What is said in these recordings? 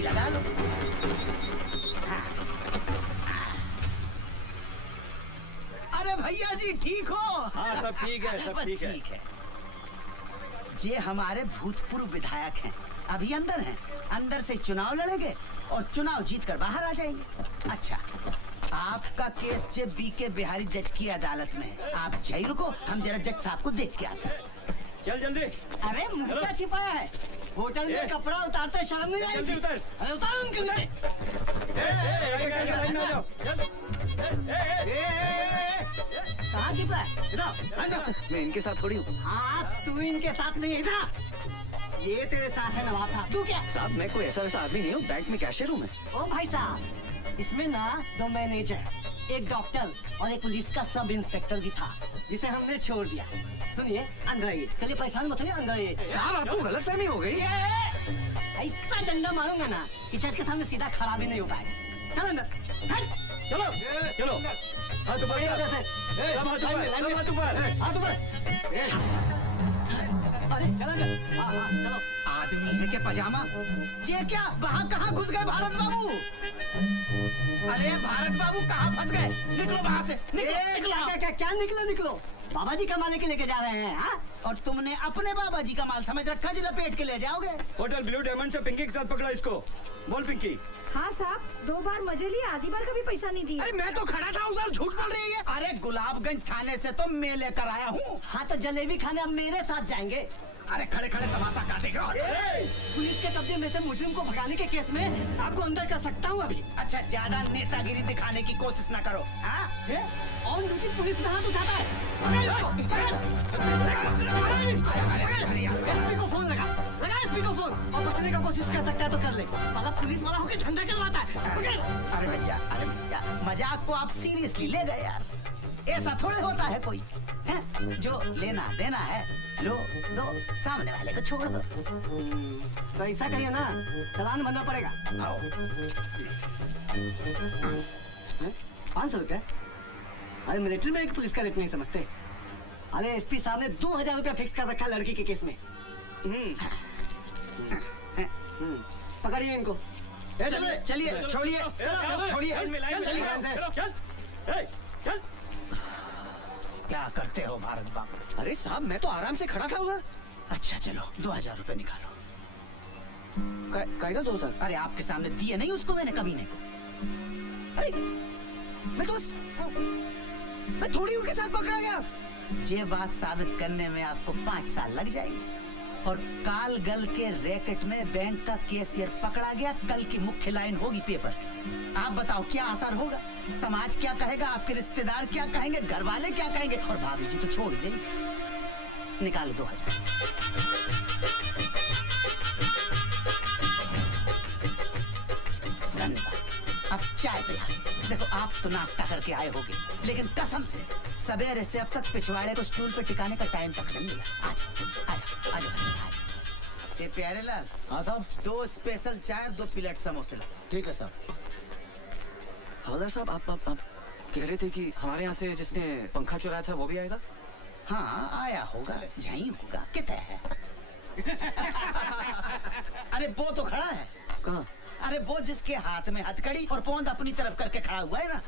ही लगा लो। अरे भैया जी ठीक हो? हाँ सब ठीक है, सब ठीक है। ये हमारे भूतपूर्व विधायक हैं, अभी अंदर हैं। अंदर से चुनाव लड़ेंगे और चुनाव जीतकर बाहर आ जाएंगे। अच्छा, आपका केस जे बीके बिहारी जज की अदालत में है। आप यहीं रुको, हम जरा जज साहब को देख के आते हैं। चल जल्दी। अरे मुंह क्या छिपाया है? होटल में कपड़ा उतारते शर्म नहीं आई? जल्दी उतर। अरे उतार उनके लिए। कहाँ छिपा है? इधर। मैं इनके साथ थोड़ी हूँ। हाँ तू इनके साथ नहीं, इधर। ये तेरे साथ है नवाब साहब। तू क्या? साहब मैं कोई ऐसा वैसा आदमी नहीं हूँ, बैंक में कैशियर हूँ मैं। ओ भाई साहब, इसमें ना 2 मैनेजर, एक डॉक्टर और एक पुलिस का सब इंस्पेक्टर भी था, जिसे हमने छोड़ दिया। सुनिए अंदर आइए। चलिए परेशान मत होइए, अंदर आइए। साहब आपको गलतफहमी हो गई। ऐसा डंडा मारूंगा ना कि जज के सामने सीधा खड़ा भी नहीं हो पाएगा। चलो अंदर। चलो चलो। हाथ ऊपर, हाथ ऊपर। अरे चलो अंदर। हाँ चलो। आदमी है के पजामा? ये क्या वहाँ कहाँ घुस गए भारत बाबू? अरे भारत बाबू कहाँ फंस गए? निकलो वहाँ से, निकलो। क्या निकलो? बाबा जी कमाने के लेके जा रहे हैं। हाँ? और तुमने अपने बाबा जी का माल समझ रखा जी, लपेट के ले जाओगे। होटल ब्लू डायमंड से पिंकी के साथ पकड़ा इसको। बोल पिंकी। हाँ साहब, 2 बार मजे लिए, आधी बार का भी पैसा नहीं दिया। अरे मैं तो खड़ा था उधर, झूठ बोल रही है। अरे गुलाबगंज थाने से तो मैं लेकर आया हूँ। हाँ तो जलेबी खाने अब मेरे साथ जाएंगे। अरे खड़े खड़े तमाशा क्या देख रहे हो? पुलिस के कब्जे में से मुजरिम को भगाने के केस में आपको अंदर कर सकता हूँ अभी। अच्छा, ज्यादा नेतागिरी दिखाने की कोशिश न करो। हाँ? ऑन ड्यूटी पुलिस में हाथ उठाता है। एसपी को फोन लगा एसपी को फोन। और बचने का कोशिश कर सकता है तो कर ले। साला पुलिस वाला होकर झंडा करवाता है। अरे भैया मजाक को आप सीरियसली ले गए यार। ऐसा थोड़े होता है कोई है? जो लेना देना है लो दो, सामने वाले को छोड़ दो। तो ऐसा कहिए ना, चालान बनना पड़ेगा। आओ। 500 रुपया? अरे मिलिट्री में एक पुलिस का रेट नहीं समझते। अरे एसपी साहब ने 2000 रुपया फिक्स कर रखा लड़की के केस में। पकड़िए इनको। चलिए छोड़िए। चल। क्या करते हो भारत बाबू? अरे साहब मैं तो आराम से खड़ा था उधर। अच्छा चलो 2000 रुपए निकालो। कायदा 2000? अरे आपके सामने दिए नहीं उसको मैंने, कमीने को। अरे मैं तो मैं थोड़ी उनके साथ पकड़ा गया। ये बात साबित करने में आपको 5 साल लग जाएंगे। और कालगल के रैकेट में बैंक का कैशियर पकड़ा गया, कल की मुख्य लाइन होगी पेपर। आप बताओ क्या असर होगा? समाज क्या कहेगा, आपके रिश्तेदार क्या कहेंगे, घर वाले क्या कहेंगे, और भाभी जी तो छोड़ देंगे। निकालो 2000। धन्यवाद। अब चाय पिला। देखो आप तो नाश्ता करके आए होगे, लेकिन कसम से सवेरे से अब तक पिछवाड़े को स्टूल पे टिकाने का टाइम तक नहीं मिला। आजा। ये प्यारे लाल। हाँ साहब। 2 स्पेशल चाय, 2 प्लेट समोसे लो। ठीक है साहब। हवलदार साहब आप कह रहे थे कि हमारे यहाँ से जिसने पंखा चुराया था वो भी आएगा? हाँ आया होगा, यहीं होगा। कितने है? अरे वो तो खड़ा है। कहाँ? अरे वो जिसके हाथ में हथकड़ी और पोंद अपनी तरफ करके खड़ा हुआ है ना।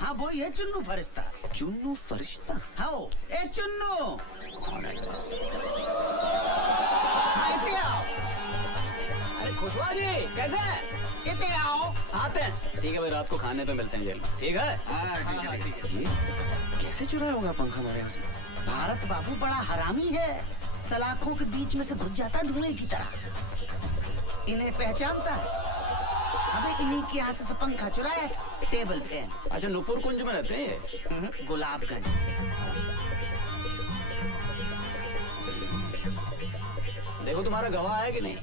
हाँ वो ही है चुन्नू फरिश्ता। चुन्नू फरिश्ता? हाँ ए चुन्नू। इतने आओ। अरे खुशवा जी कैसे हैं? इतने आओ। आते हैं। ठीक है भाई, रात को खाने पे मिलते हैं जेल में। ठीक है? ठीक है। ये कैसे चुराया होगा पंखा हमारे यहाँ से? भारत बाबू बड़ा हरामी है, सलाखों के बीच में से घुस जाता है धुएं की तरह। इन्हें पहचानता है। अबे इन्हीं के यहाँ से तो पंखा चुराया था, टेबल फैन। अच्छा नूपुर कुंज में रहते हैं? गुलाबगंज। देखो तुम्हारा गवाह है कि नहीं?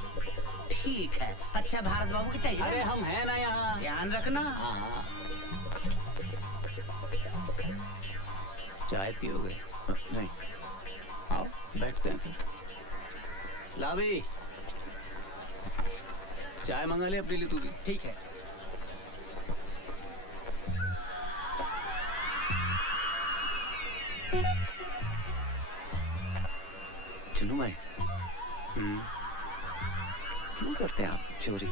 ठीक है। अच्छा भारत बाबू की तैयारी? अरे हम हैं ना यहाँ। ध्यान रखना। हाँ। चाय पियोगे? नहीं। आओ बैठते हैं फिर। लावी चाय मंगा ले अपने लिए तू भी। ठीक है। चुन्नू भाई क्यों करते हैं आप चोरी?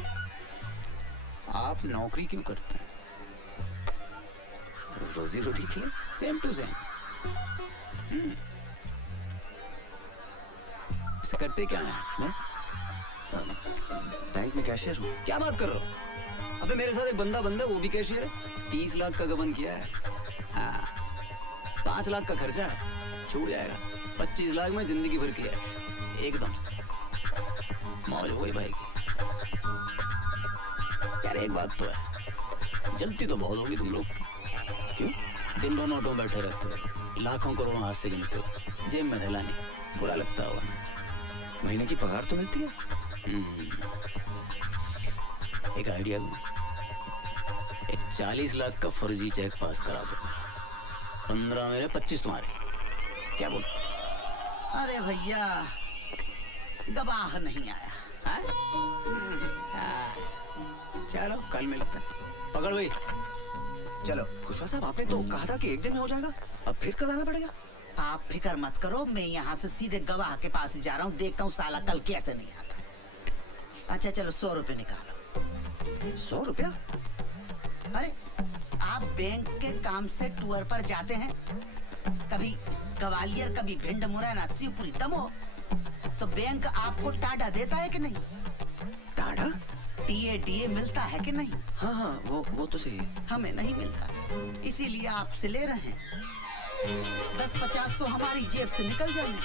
आप नौकरी क्यों करते हैं? रोजी रोटी के लिए। Same to same. इसे करते क्या है? मैं बैंक में कैशियर हूँ। क्या बात कर रहे हो? अबे मेरे साथ एक बंदा वो भी कैशियर है। 30 लाख का गबन किया है। हाँ, 5 लाख का खर्चा है, छूट जाएगा। 25 लाख में जिंदगी भर किया है, एकदम से मौज हो गई भाई की। यार एक बात तो है, जलती तो बहुत होगी तुम लोग की। क्यों? दिन भर नोटों में बैठे रहते हो, लाखों करोड़ों हाथ से गिनते हो, जेब में थैला नहीं, बुरा लगता होगा। महीने की पगार तो मिलती है। एक आइडिया दूं, एक 40 लाख का फर्जी चेक पास करा दो, 15 मेरे 25 तुम्हारे, क्या बोल? अरे भैया, गवाह नहीं आया। हाँ? चलो कल मिलते हैं। पकड़ भाई। चलो खुशवा साहब, आपने तो कहा था कि एक दिन में हो जाएगा, अब फिर कल आना पड़ेगा। आप फिक्र मत करो, मैं यहाँ से सीधे गवाह के पास जा रहा हूँ, देखता हूँ साला कल कैसे नहीं आता। अच्छा चलो 100 रुपए निकालो। 100 रुपया? अरे आप बैंक के काम से टूर पर जाते हैं, कभी ग्वालियर, कभी भिंड, मुरैना, शिवपुरी, दमोह, तो बैंक आपको टाडा देता है कि नहीं? टाडा? टीए मिलता है कि नहीं? हाँ हाँ, वो तो सही है। हमें नहीं मिलता, इसीलिए आपसे ले रहे हैं। 10-50 तो हमारी जेब से निकल जाएंगे।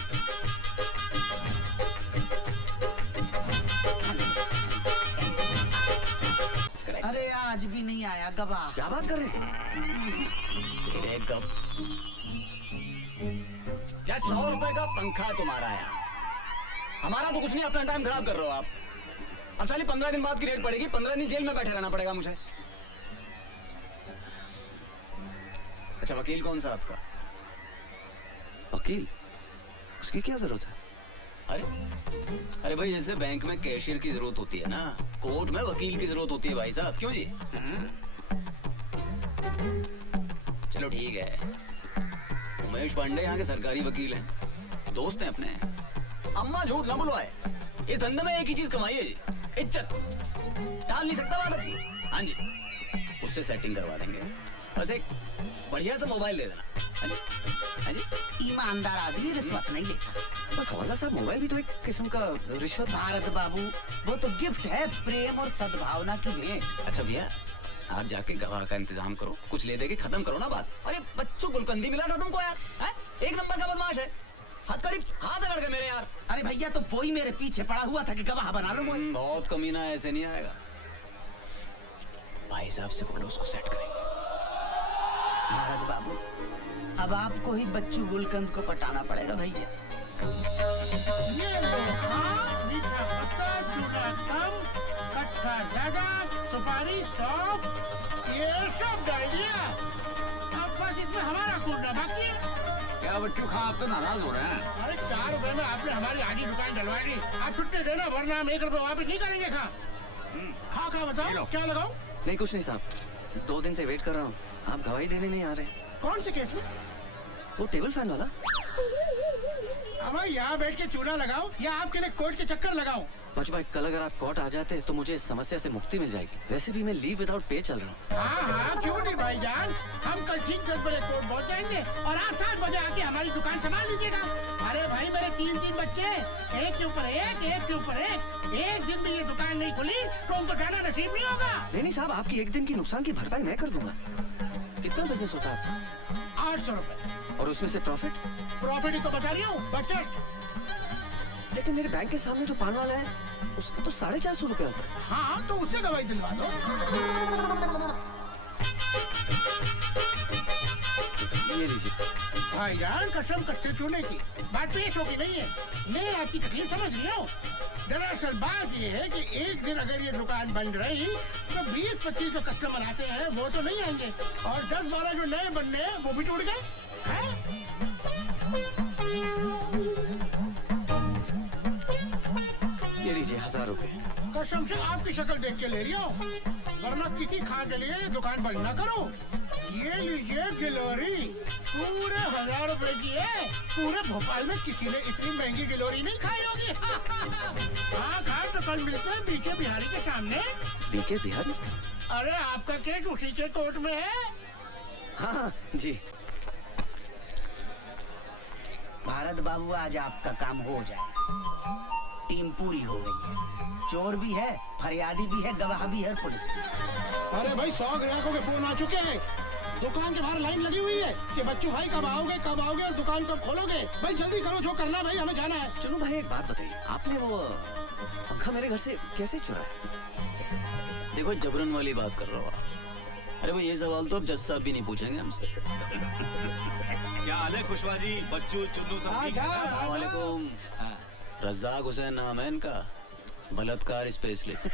अरे आज भी नहीं आया गवाह। क्या बात कर रहे हैं? यार 100 रुपए का पंखा है तुम्हारा यार, हमारा तो कुछ नहीं, अपना टाइम खराब कर रहे हो आप। अब साली 15 दिन बाद की डेट पड़ेगी, 15 दिन जेल में बैठे रहना पड़ेगा मुझे। अच्छा वकील कौन सा आपका? वकील? उसकी क्या जरूरत है? अरे भाई, जैसे बैंक में कैशियर की जरूरत होती है ना, कोर्ट में वकील की जरूरत होती है भाई साहब। क्यों जी? चलो ठीक है, उमेश पांडे यहाँ के सरकारी वकील हैं, दोस्त हैं अपने। अम्मा झूठ ना बुलवाए, इस धंधे में एक ही चीज कमाई है जी, इज्जत। टाल नहीं सकता बात अपनी। हाँ जी, उससे सेटिंग करवा देंगे, बस एक बढ़िया सा मोबाइल दे देना। हाँ जी, हाँ जी। ईमानदार आदमी रिश्वत नहीं लेता। पर हवाला साहब, मोबाइल भी तो एक किस्म का रिश्वत। भारत बाबू, वो तो गिफ्ट है, प्रेम और सद्भावना की भेंट। अच्छा भैया, आप जाके गवाह का इंतजाम करो, कुछ ले दे के खत्म करो ना बात। अरे बच्चों, गुलकंदी मिला था तुमको यार, है? एक नंबर का बदमाश है, हथकड़ी हाथ अकड़ गए मेरे यार। अरे भैया, तो वही मेरे पीछे पड़ा हुआ था कि गवाह बना लो मुझे। बहुत कमीना, ऐसे नहीं आएगा। भाई साहब से बोलो, उसको सेट करेंगे। भारत बाबू, अब आपको ही बच्चू गुलकंद को पटाना पड़ेगा भैया। ये लोहा, मीठा पत्ता, चूड़ा कम, कट्ठा ज्यादा, सुपारी सौंफ, ये सब डाल दिया। अब बस इसमें हमारा कूदना बाकी है। क्या बच्चू खां, आप तो नाराज हो रहे हैं? अरे 4 रुपए में आपने हमारी आधी दुकान डलवा दी, आप छुट्टे देना, वरना हम 1 रुपए वापस नहीं करेंगे। खा बताओ क्या लगाओ? नहीं कुछ नहीं साहब, 2 दिन से वेट कर रहा हूँ, आप गवाही देने नहीं आ रहे। कौन से केस में? वो टेबल फैन वाला। अब यहाँ बैठ के चूड़ा लगाओ या आपके लिए कोर्ट के चक्कर लगाओ? बच्चू भाई, कल अगर आप कोर्ट आ जाते तो मुझे इस समस्या से मुक्ति मिल जाएगी। वैसे भी मैं लीव विदाउट पे चल रहा हूँ। हाँ, क्यों नहीं भाईजान, हम कल ठीक 10 बजे कोर्ट पहुँच जाएंगे और आप 7 बजे आके हमारी दुकान संभाल लीजिएगा। अरे भाई, मेरे 3 बच्चे, एक के ऊपर एक, एक के ऊपर एक दिन भी ये दुकान नहीं खुली तो उनको जाना नसीब नहीं होगा। नहीं साहब, आपकी एक दिन की नुकसान की भरपाई मैं कर दूंगा। कितना बिजनेस होता है? 800 रुपए। और उसमें से प्रॉफिट? प्रॉफिट ही तो बता रही हूँ, बचत। लेकिन मेरे बैंक के सामने जो पान वाला है, उसका तो 450 रुपए होता है। हाँ, तो उससे दवाई दिलवा दो। ये लीजिए। भाईजान, कसम कच्चे चूने की बात पेश होगी नहीं है, मैं आपकी तकलीफ समझ रही हूँ। दरअसल बात ये है कि एक दिन अगर ये दुकान बंद रही तो 20-25 जो कस्टमर आते हैं वो तो नहीं आएंगे, और 10-12 जो नए बनने हैं वो भी टूट गए। ये लीजिए 1000 रुपए। कसम से आपकी शक्ल देख के ले रही हूँ, वरना किसी खां के लिए दुकान बंद ना करो। ये लीजिए गिलोरी, पूरे 1000 रुपए की है। पूरे भोपाल में किसी ने इतनी महंगी गिलोरी नहीं खाई होगी। हाँ, खा तो तो कल मिलते हैं बीके बिहारी के सामने। बीके बिहारी? अरे आपका केस उसी के कोर्ट में है। हाँ जी। भारत बाबू आज आपका काम हो जाए। टीम पूरी हो गई है, चोर भी है, फरियादी भी है, गवाह भी है, पुलिस भी। अरे भाई 100 ग्राहकों के फोन आ चुके हैं। दुकान के बाहर लाइन लगी हुई है कि बच्चू भाई कब आओगे और दुकान कब खोलोगे। भाई जल्दी करो, जो करना है भाई, हमें जाना है। चलो भाई एक बात बताइए, आपने वो पंखा मेरे घर से कैसे चुराया? देखो जबरन वाली बात कर रहा हो आप। अरे भाई ये सवाल तो अब जज साहब भी नहीं पूछेंगे हमसे। क्या हाल है खुशवा जी, बच्चू चुन्नू सब ठीक है? अस्सलामुअलैकुम। रज़ाक हुसैन नाम है इनका, बलात्कार स्पेशलिस्ट।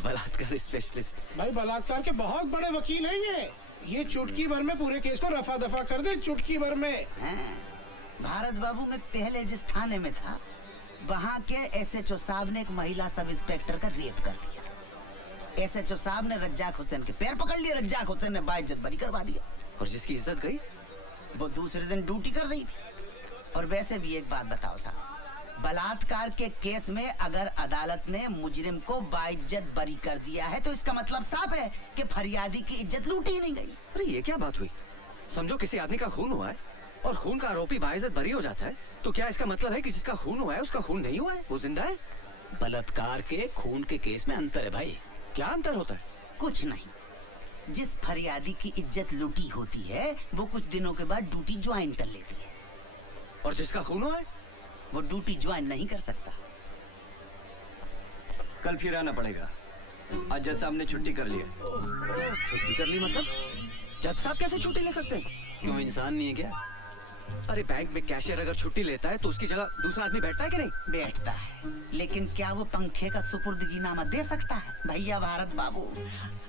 बलात्कार स्पेशलिस्ट? भाई बलात्कार के बहुत बड़े वकील हैं ये चुटकी भर में पूरे केस को रफा दफा कर दे, चुटकी भर में। भारत बाबू में पहले जिस थाने में था, वहाँ के एसएचओ साहब ने एक महिला सब इंस्पेक्टर का रेप कर दिया। एसएचओ साहब ने रज्जाक हुसैन के पैर पकड़ लिए, रज्जाक हुसैन ने बाइज्जत बरी करवा दिया। और जिसकी इज्जत गई वो दूसरे दिन ड्यूटी कर रही थी। और वैसे भी एक बात बताओ साहब, बलात्कार के केस में अगर अदालत ने मुजरिम को बाइज्जत बरी कर दिया है तो इसका मतलब साफ है कि फरियादी की इज्जत लूटी ही नहीं गई। अरे ये क्या बात हुई? समझो किसी आदमी का खून हुआ है और खून का आरोपी बाइज्जत बरी हो जाता है, तो क्या इसका मतलब है कि जिसका खून हुआ है उसका खून नहीं हुआ है, वो जिंदा है? बलात्कार के खून के केस में अंतर है भाई। क्या अंतर होता है? कुछ नहीं। जिस फरियादी की इज्जत लूटी होती है वो कुछ दिनों के बाद ड्यूटी ज्वाइन कर लेती है, और जिसका खून हुआ है वो ड्यूटी ज्वाइन नहीं कर सकता। कल फिर आना पड़ेगा। आज जज साहब ने छुट्टी कर ली है। छुट्टी कर ली मतलब? जज साहब कैसे छुट्टी ले सकते हैं? क्यों इंसान नहीं है क्या? अरे बैंक में कैशियर अगर छुट्टी लेता है तो उसकी जगह दूसरा आदमी बैठता है कि नहीं? बैठता है, लेकिन क्या वो पंखे का सुपुर्दगीनामा दे सकता है? भैया भारत बाबू,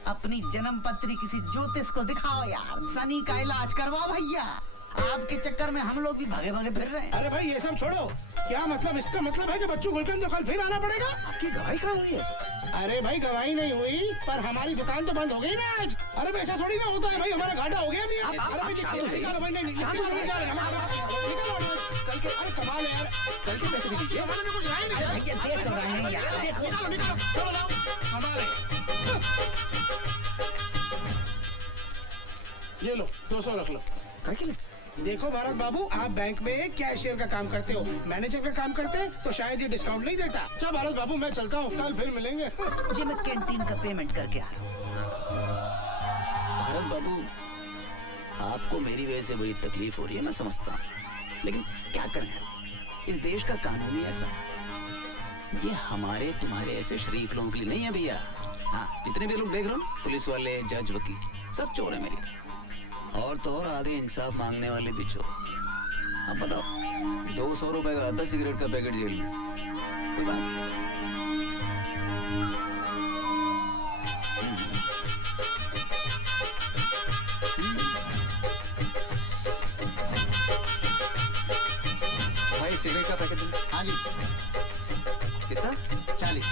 अपनी जन्म पत्री किसी ज्योतिष को दिखाओ यार, सनी का इलाज करवाओ भैया। आपके चक्कर में हम लोग भी भगे भगे फिर रहे हैं। अरे भाई ये सब छोड़ो, क्या मतलब? इसका मतलब है कि बच्चू गुलकंद तो कल फिर आना पड़ेगा। आपकी गवाही कहाँ हुई है? अरे भाई गवाही नहीं हुई, पर हमारी दुकान तो बंद हो गई ना आज। अरे भाई ऐसा थोड़ी ना होता है भाई, हमारा घाटा हो गया भी। आप शांत हो जाइए। कल के, अरे कमाल है यार, कल के पैसे भी दीजिए। हमारे कुछ रहा ही नहीं। भैया देख तो रहे हैं यार, देखो। निकालो, चलो लाओ, हमारे ये लो 200 रख लो। क्या के लिए? देखो भारत बाबू, आप बैंक में कैशियर का काम करते हो, मैनेजर का काम करते हैं तो शायद ये डिस्काउंट नहीं देता। अच्छा भारत बाबू मैं चलता हूँ, कल फिर मिलेंगे। जी मैं कैंटीन का पेमेंट करके आ रहा हूँ। भारत बाबू, आपको मेरी वजह से बड़ी तकलीफ हो रही है, मैं समझता हूँ, लेकिन क्या करें, इस देश का कानून ही ऐसा। ये हमारे तुम्हारे ऐसे शरीफ लोगों के लिए नहीं है भैया। हाँ, जितने भी लोग देख रहे हो, पुलिस वाले, जज, वकील, सब चोर है मेरी। और तो और आधे इंसाफ मांगने वाले भी चोर। अब बताओ, 200 रुपए का आता सिगरेट का पैकेट जेल में, कोई बात नहीं। भाई एक सिगरेट का पैकेट दो। हाँ जी, कितना? 40।